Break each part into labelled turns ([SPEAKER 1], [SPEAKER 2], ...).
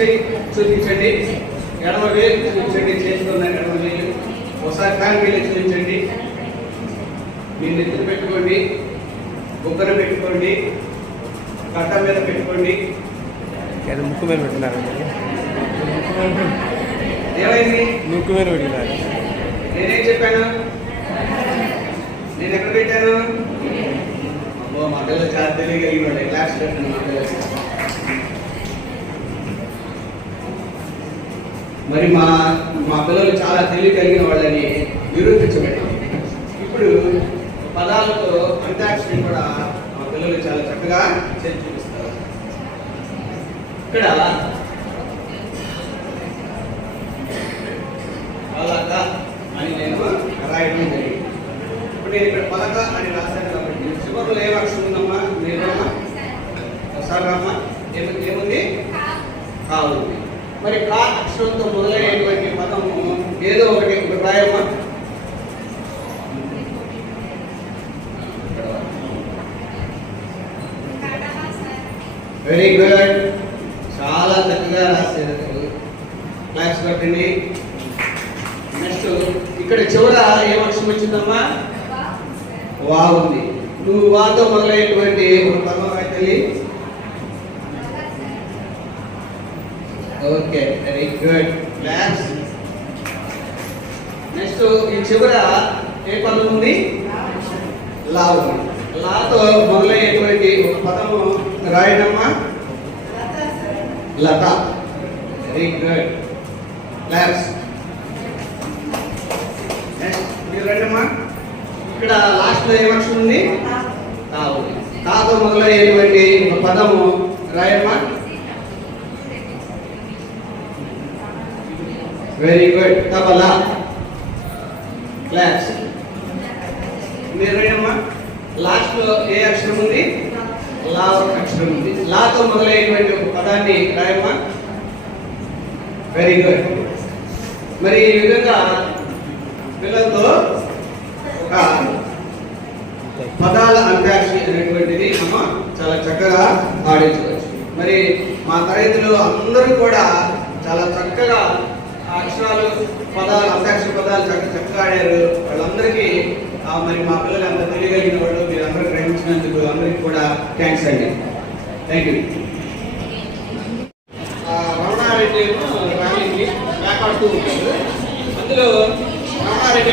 [SPEAKER 1] చేయి చూపించండి. ఎడమ వేలు చూపించండి. చేతికున్న ఎడమ వేలు. ఒకసారి ఫ్యాన్ వేలు చూపించండి. మీరు నెత్తిన పెట్టుకోండి. బుగ్గన పెట్టుకోండి. కట్ట మీద పెట్టుకోండి.
[SPEAKER 2] అది ముక్కు మీద పెట్టినారు
[SPEAKER 1] ఏమైంది?
[SPEAKER 2] ముక్కు మీద పెట్టినారు?
[SPEAKER 1] నేనేం చెప్పాను? నేను ఎక్కడ పెట్టాను? అబ్బో మా పిల్లలు చాలా తెలియగలిగిన క్లాస్ పెట్టాను మా పిల్లలు. మరి మా మా పిల్లలు చాలా తెలివి కలిగిన వాళ్ళని నిరూపించబెట్టాం. ఇప్పుడు పదాలతో అంత్యాక్షరి కూడా మా పిల్లలు చాలా చక్కగా చేసి చూపిస్తారు ఇక్కడ పలక అని నేను రాయడం జరిగింది. ఇప్పుడు నేను ఇక్కడ పలక అని రాశాను కాబట్టి చివరిలో ఏ అక్షరం ఉందమ్మా? మీరు రామ్మా? ఒకసారి రామ్మా. ఏముంది? కా ఉంది. మరి కా అక్షరంతో మొదలయ్యేటువంటి పదము ఏదో ఒకటి రాయమ్మా వెరీ గుడ్ చాలా చక్కగా రాశారు. క్లాస్ కొట్టండి నెక్స్ట్ ఇక్కడ చివర ఏం అక్షరం వచ్చిందమ్మా? వా ఉంది నువ్వు వాతో మొదలయ్యేటువంటి ఒక పదం రాయి okay very good class next ఈ చివర ఏ పదం ఉంది? లా ఉంది లాతో మొదలయ్యేటువంటి ఒక పదము రాయడమ్మా లత. వెరీ గుడ్ క్లాస్ నెక్స్ట్ మీరు రండమ్మా. ఇక్కడ లాస్ట్లో ఏం అక్షరం ఉంది? తా ఉంది తాతో మొదలయ్యేటువంటి ఒక పదము రాయమ్మా. వెరీ గుడ్ తబలా క్లాస్ మీరు రండమ్మా లాస్ట్లో ఏ అక్షరం ఉంది? లా అక్షరం ఉంది. లాతో మొదలైనటువంటి ఒక పదాన్ని రాయమ్మా. వెరీ గుడ్ మరి ఈ విధంగా పిల్లలతో ఒక పదాల అంత్యాక్షరి అనేటువంటిది అమ్మ చాలా చక్కగా ఆడించవచ్చు మరి మా తరగతిలో అందరూ కూడా చాలా చక్కగా అక్షరాలు పదాలు అంత్యాక్షర పదాలు చక్క చక్కగా ఆడారు వాళ్ళందరికీ మరి మా పిల్లలు అంత తెలియగలిగిన వాళ్ళు మీరందరూ గ్రహించినందుకు అందరికీ కూడా థ్యాంక్స్ అండి. థ్యాంక్ యూ రమణారెడ్డి ఫ్యామిలీకి మాట్లాడుతూ ఉంటాడు. అందులో రమణారెడ్డి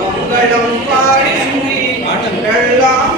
[SPEAKER 1] பொங்கலம் பாடி ஆட்டங்கள்லாம்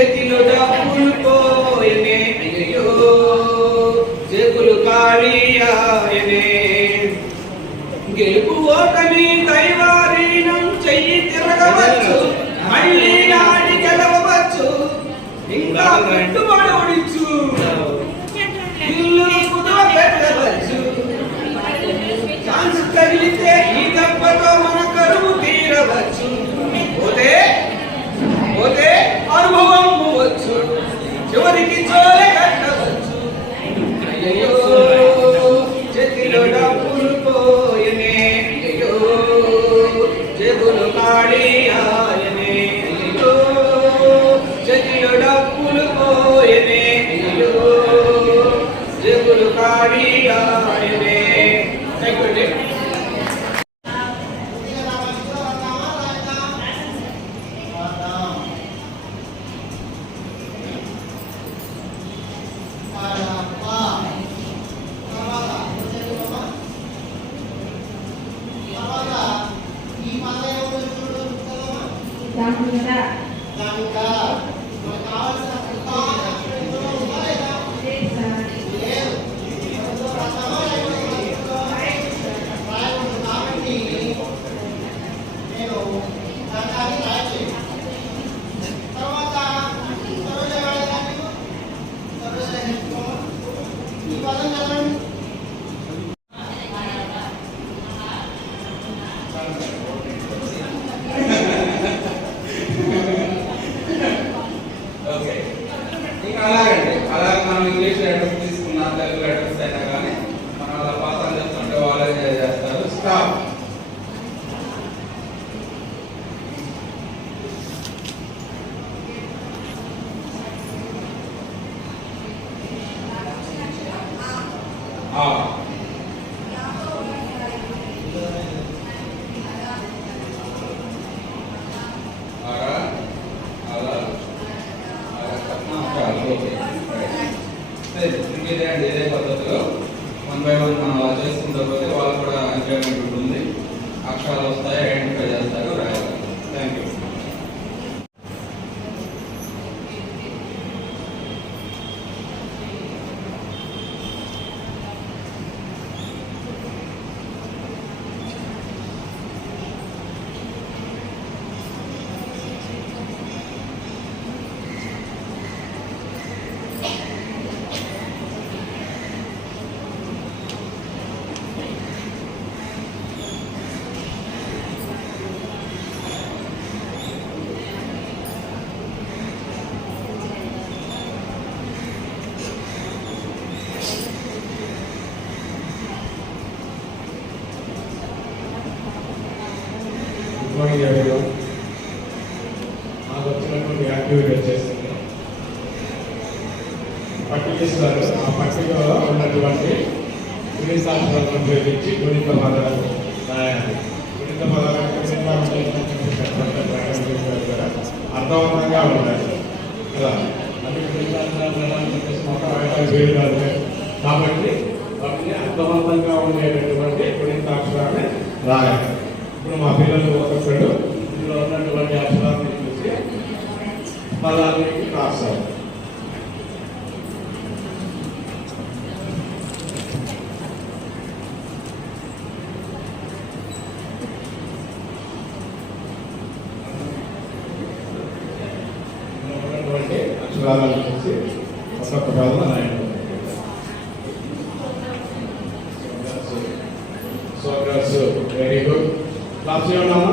[SPEAKER 1] చేతిలో డబ్బులు పోయనే అయ్యో చేతులు ఖాళీయాయనే గెలుపు ఓటమి దైవాధీనం చెయ్యి తిరగవచ్చు మళ్ళీ నాడి గెలవచ్చు ఇంకా జగులు ఖాళీ ఆయనే. జగులు చేతిలో
[SPEAKER 3] ఇంగ్లీష్ లెటర్స్ తీసుకున్నా తెలుగు లెటర్స్ అయినా కానీ మన అలా పాఠాలు చెప్తుంటే వాళ్ళే చేస్తారు. స్టాప్ ఆ అలా అలా ఇంకేదే అండి ఇదే పద్ధతిలో వన్ బై వన్ మనం అలా చేసుకుంటూ పోతే వాళ్ళు కూడా ఎంజాయ్మెంట్ ఉంటుంది అక్షరాలు వస్తాయి ఐడెంటిఫై చేస్తారు రాయాలి thank you
[SPEAKER 4] good morning everyone మాకు వచ్చినటువంటి యాక్టివిటీ వచ్చేసింది. పట్టిస్తారు ఆ పట్టికలో ఉన్నటువంటి గుణి శాస్త్రాలను ఉపయోగించి గుణిత పదాలు రాయాలి. గుణిత పదాలు క్రింద అర్థవంతంగా ఉండాలి. కదా? అంటే గుణి మొత్తం ఐదు కాదు కాబట్టి వాటిని అర్థవంతంగా ఉండేటటువంటి గుణితాక్షరాన్ని రాయాలి. ఇప్పుడు మా పిల్లలు ఒక్కొక్కడు ఇందులో ఉన్నటువంటి అక్షరాన్ని చూసి పదాలకి రాస్తారు అక్షరాలను చూసి ఒక్కొక్క పదం రాయండి so girls very good class ఉన్నామా